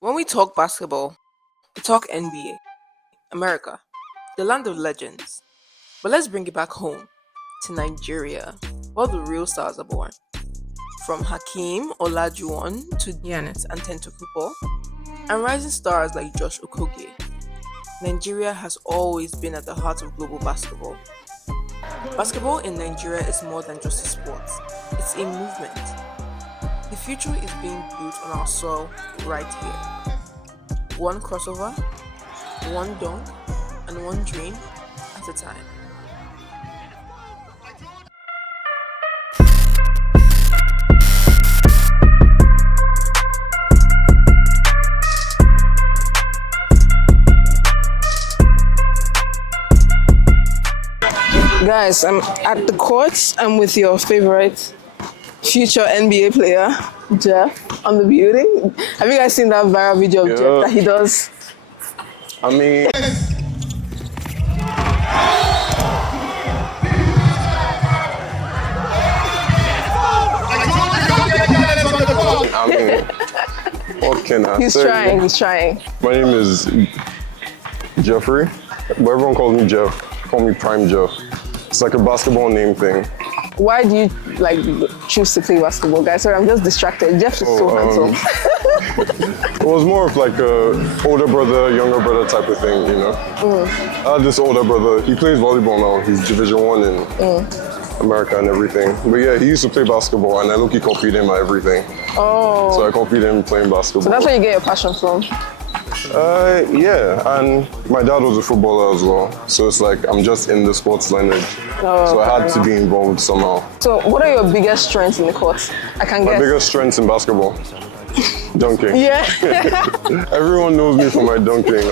When we talk basketball, we talk NBA, America, the land of legends. But let's bring it back home to Nigeria, where the real stars are born. From Hakeem Olajuwon to Giannis Antetokounmpo, and rising stars like Josh Okogie, Nigeria has always been at the heart of global basketball. Basketball in Nigeria is more than just a sport; it's a movement. The future is being built on our soil right here. One crossover, one dunk, and one dream at a time. Guys, I'm at the courts. I'm with your favorite future NBA player, Jeff, on the building. Have you guys seen that viral video of Jeff that he does? I mean, what can I say? He's trying. My name is Jeffrey, but everyone calls me Jeff. Call me Prime Jeff. It's like a basketball name thing. Why do you choose to play basketball, guys? Sorry, I'm just distracted. Jeff is so handsome. It was more of like a older brother, younger brother type of thing, you know. I had this older brother. He plays volleyball now. He's Division 1 in America and everything. But yeah, he used to play basketball, and I look, he copied him at everything. Oh. So I copied him playing basketball. So that's where you get your passion from? Yeah, and my dad was a footballer as well. So it's like I'm just in the sports lineage. So I had to be involved somehow. So what are your biggest strengths in the court? I can guess. My biggest strengths in basketball? Dunking. Yeah. Everyone knows me for my dunking,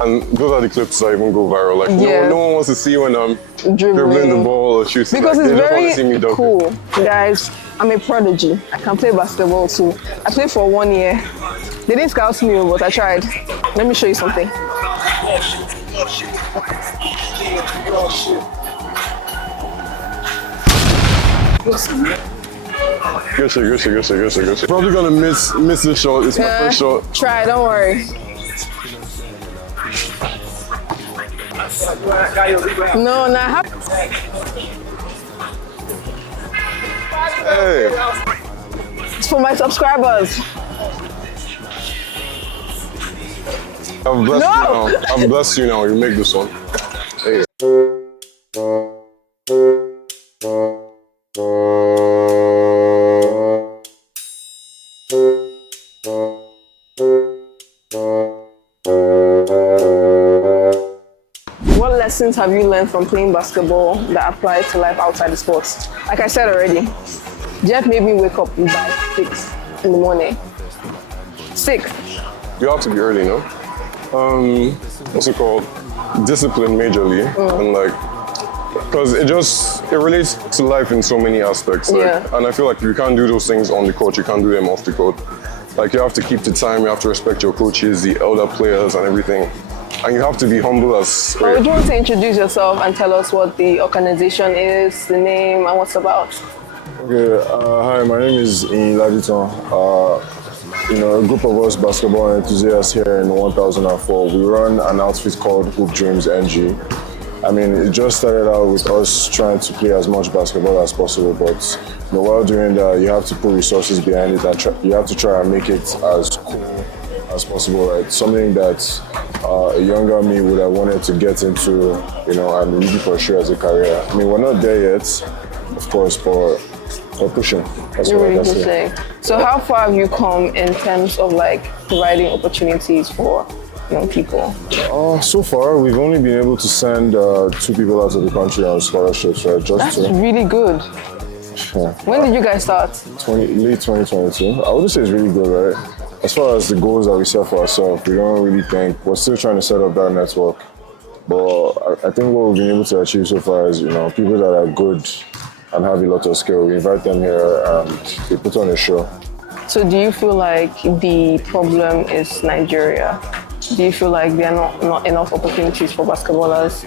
and those are the clips that even go viral. No one wants to see when I'm dribbling the ball or shooting. Because they it's just want very to see me dunking. cool. Guys, I'm a prodigy. I can play basketball too. I played for 1 year. They didn't scout me, but I tried. Let me show you something. Good shit. Probably gonna miss this shot. It's my first shot. Try, don't worry. No, nah. Hey. It's for my subscribers. I'm blessed you now. I'm blessed you now. You make this one. Hey. What lessons have you learned from playing basketball that apply to life outside the sports? Like I said already, Jeff made me wake up by 6 in the morning. 6. You have to be early, no? What's it called? Discipline majorly, and because it relates to life in so many aspects. And I feel like if you can't do those things on the court, you can't do them off the court. Like, you have to keep the time, you have to respect your coaches, the elder players and everything. And you have to be humble as... Would you want to introduce yourself and tell us what the organization is, the name, and what's about? Okay, hi, my name is Laviton. A group of us basketball enthusiasts here in 1004, we run an outfit called HoopDreams NG. I mean, it just started out with us trying to play as much basketball as possible, but while doing that, you have to put resources behind it, and you have to try and make it as cool as possible, right? Something that a younger me would have wanted to get into, and really pursue as a career. I mean, we're not there yet, of course, but we're pushing. That's You're what really I can say. pushing. So how far have you come in terms of providing opportunities for young people? So far, we've only been able to send 2 people out of the country on scholarships, right? That's really good. Yeah. When did you guys start? Late 2022. I would say it's really good, right? As far as the goals that we set for ourselves, we don't really think, we're still trying to set up that network. But I think what we've been able to achieve so far is, people that are good and have a lot of skill, we invite them here and they put on a show. So do you feel like the problem is Nigeria? Do you feel like there are not enough opportunities for basketballers?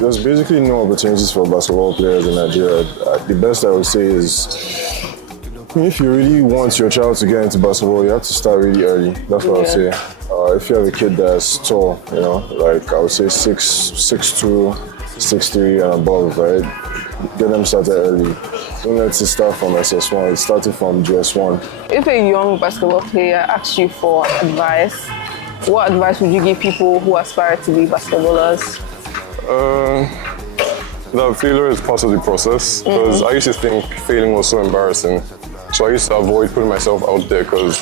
There's basically no opportunities for basketball players in Nigeria. The best I would say is If you really want your child to get into basketball, you have to start really early. That's what I would say. If you have a kid that's tall, like I would say 6'2", 6'3", and above, right? Get them started early. Don't let it start from SS1. It started from GS1. If a young basketball player asks you for advice, what advice would you give people who aspire to be basketballers? That failure is part of the process, because I used to think failing was so embarrassing. So I used to avoid putting myself out there because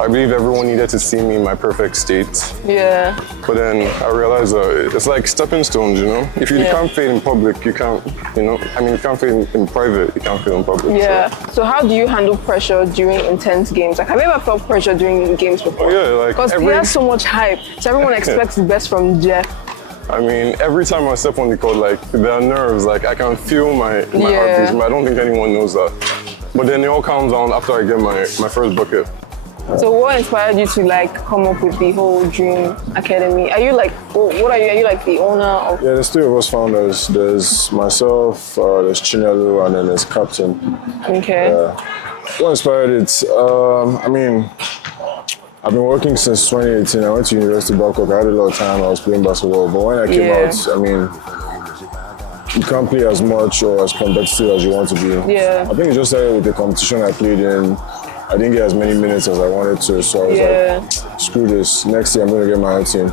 I believe everyone needed to see me in my perfect state. Yeah. But then I realized it's like stepping stones, If you can't fail in public, you can't, you can't fail in private, you can't fail in public. Yeah. So how do you handle pressure during intense games? Like, have you ever felt pressure during games before? Yeah, like because there's so much hype, so everyone expects the best from Jeff. I mean, every time I step on the court, like, there are nerves, like, I can feel my heartbeat, but I don't think anyone knows that. But then it all calms down after I get my first bucket. So what inspired you to, like, come up with the whole Dream Academy? Are you, like, what are you? Are you, like, the owner of? Yeah, there's three of us founders. There's myself, there's Chinelu, and then there's Captain. Okay. What inspired it? I've been working since 2018. I went to University of Bangkok. I had a lot of time. I was playing basketball. But when I came out, you can't play as much or as competitive as you want to be. Yeah. I think it just started with the competition I played in. I didn't get as many minutes as I wanted to. So I was like, screw this. Next year, I'm going to get my own team.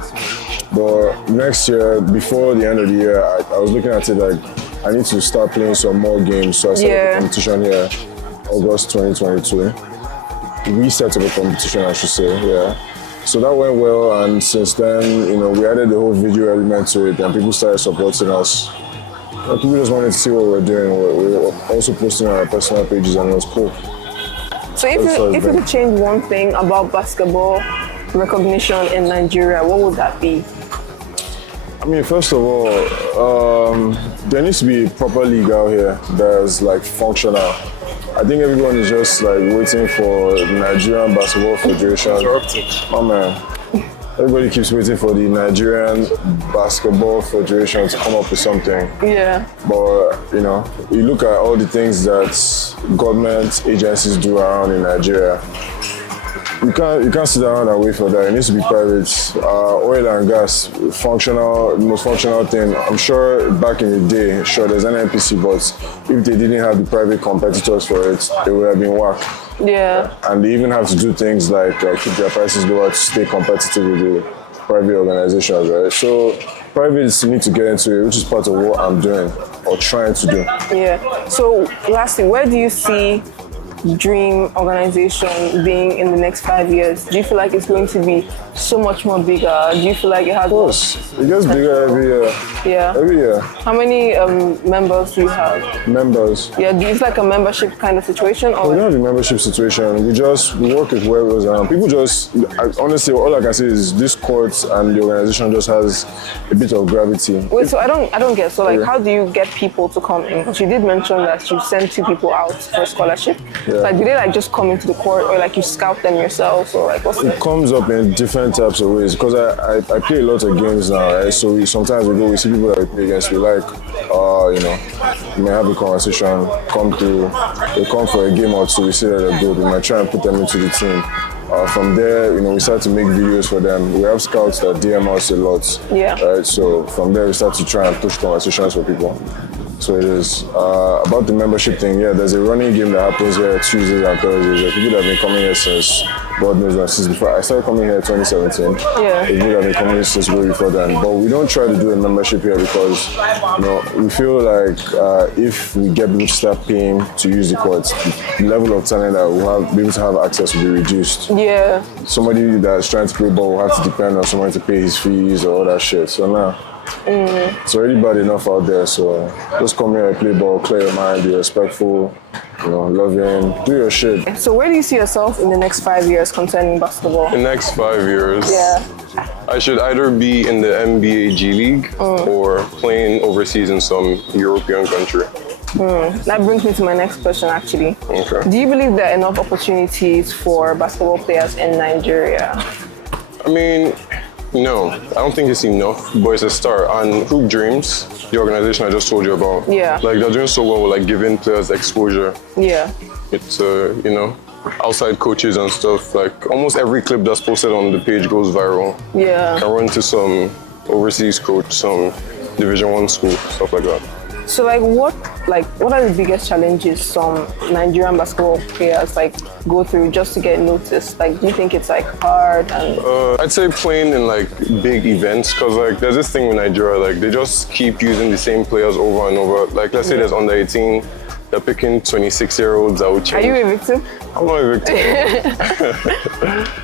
But next year, before the end of the year, I was looking at it like, I need to start playing some more games. So I started the competition here, August 2022. We set up a competition, I should say, So that went well, and since then, we added the whole video element to it, and people started supporting us. And people just wanted to see what we're doing. We were also posting on our personal pages, and it was cool. So if you could change one thing about basketball recognition in Nigeria, what would that be? I mean, first of all, there needs to be a proper league out here that's like functional. I think everyone is just like waiting for the Nigerian Basketball Federation. Oh man, everybody keeps waiting for the Nigerian Basketball Federation to come up with something. Yeah. But you look at all the things that government agencies do around in Nigeria. You can't sit around and wait for that. It needs to be private. Oil and gas, the most functional thing. I'm sure back in the day, there's an NPC, but if they didn't have the private competitors for it, it would have been whack. Yeah. And they even have to do things like keep their prices lower to stay competitive with the private organizations, right? So privates need to get into it, which is part of what I'm doing or trying to do. Yeah. So lastly, where do you see Dream Organization being in the next 5 years? Do you feel like it's going to be so much more bigger? Do you feel like it has? Of course, it gets bigger every year. Yeah. Every year. How many members do you have? Members. Yeah, it's like a membership kind of situation, or? We don't have a membership situation. We work with whoever's around. People honestly, all I can say is this court and the organization just has a bit of gravity. Wait, so I don't get. So like, how do you get people to come in? Because you did mention that you send 2 people out for a scholarship. Yeah. Like, do they like just come into the court, or like you scout them yourself, or like what's it? Comes up in different types of ways because I play a lot of games now, right? So sometimes we see people that we play against. We like, we may have a conversation, come through, they come for a game or two. We see that they're good. We might try and put them into the team. From there, we start to make videos for them. We have scouts that DM us a lot. Yeah. Right. So from there, we start to try and push conversations for people. So it is about the membership thing. Yeah, there's a running game that happens here Tuesdays and Thursdays. There are people that have been coming here since God knows when, since before I started coming here in 2017. Yeah. People that have been coming here since way before then. But we don't try to do a membership here because we feel like if we get people to start paying to use the courts, the level of talent that we'll be able to have access will be reduced. Yeah. Somebody that's trying to play ball will have to depend on someone to pay his fees or all that shit. So now. It's already bad enough out there, so just come here and play ball, clear your mind, be respectful, loving, do your shit. So where do you see yourself in the next 5 years concerning basketball? The next 5 years? Yeah. I should either be in the NBA G League or playing overseas in some European country. That brings me to my next question, actually. Okay. Do you believe there are enough opportunities for basketball players in Nigeria? I mean, no, I don't think it's enough, but it's a start. And HoopDreams, the organization I just told you about, they're doing so well with giving players exposure. Yeah. It's you know, outside coaches and stuff. Like almost every clip that's posted on the page goes viral. Yeah. I run to some overseas coach, some Division 1 school, stuff like that. So what are the biggest challenges some Nigerian basketball players go through just to get noticed? Do you think it's hard? And I'd say playing in big events, because there's this thing with Nigeria, they just keep using the same players over and over. Let's say there's under 18, they're picking 26-year-olds that would change. Are you a victim? I'm not a victim.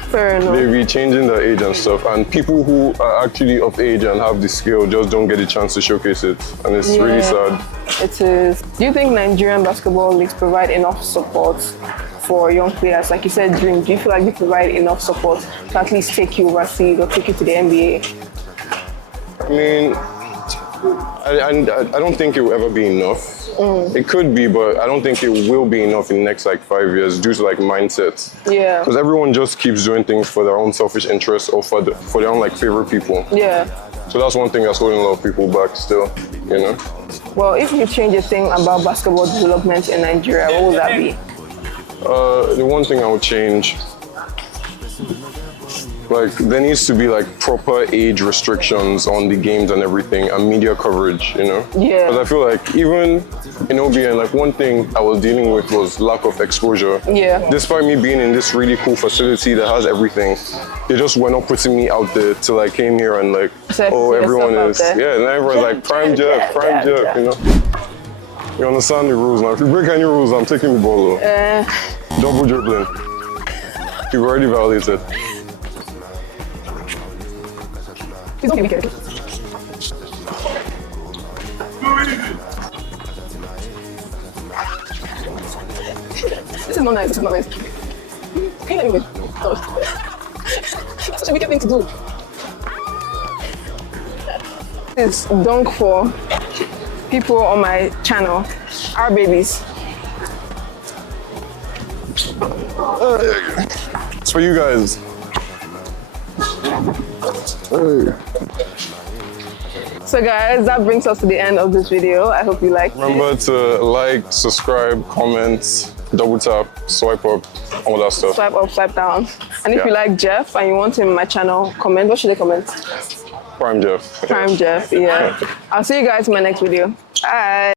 Fair enough. They be changing their age and stuff, and people who are actually of age and have the skill just don't get a chance to showcase it, and it's really sad. It is. Do you think Nigerian basketball leagues provide enough support for young players? Like you said, Dream, do you feel like they provide enough support to at least take you overseas or take you to the NBA? I mean, I don't think it will ever be enough. It could be, but I don't think it will be enough in the next 5 years due to mindsets. Yeah. Because everyone just keeps doing things for their own selfish interests or for their own favorite people. Yeah. So that's one thing that's holding a lot of people back still, you know? Well, if you change a thing about basketball development in Nigeria, what would that be? The one thing I would change, there needs to be proper age restrictions on the games and everything, and media coverage, you know? Yeah. Because I feel even in OBN, one thing I was dealing with was lack of exposure. Yeah. Despite me being in this really cool facility that has everything, they just were not putting me out there till I came here and everyone is, and everyone's Prime Jeff, you know? You understand the rules now. If you break any rules, I'm taking the ball though. Double dribbling. You've already violated. Please don't get me This is not nice. This is not nice. Can you let me win? No. That's such a wicked thing to do. This is dunk for people on my channel, our babies. It's for you guys. Hey. So guys, that brings us to the end of this video. I hope you liked it. Remember to like, subscribe, comment, double tap, swipe up, all that stuff. Swipe up, swipe down. And if you like Jeff and you want him in my channel, comment. What should they comment? Prime Jeff. Prime Jeff, yeah. I'll see you guys in my next video. Bye.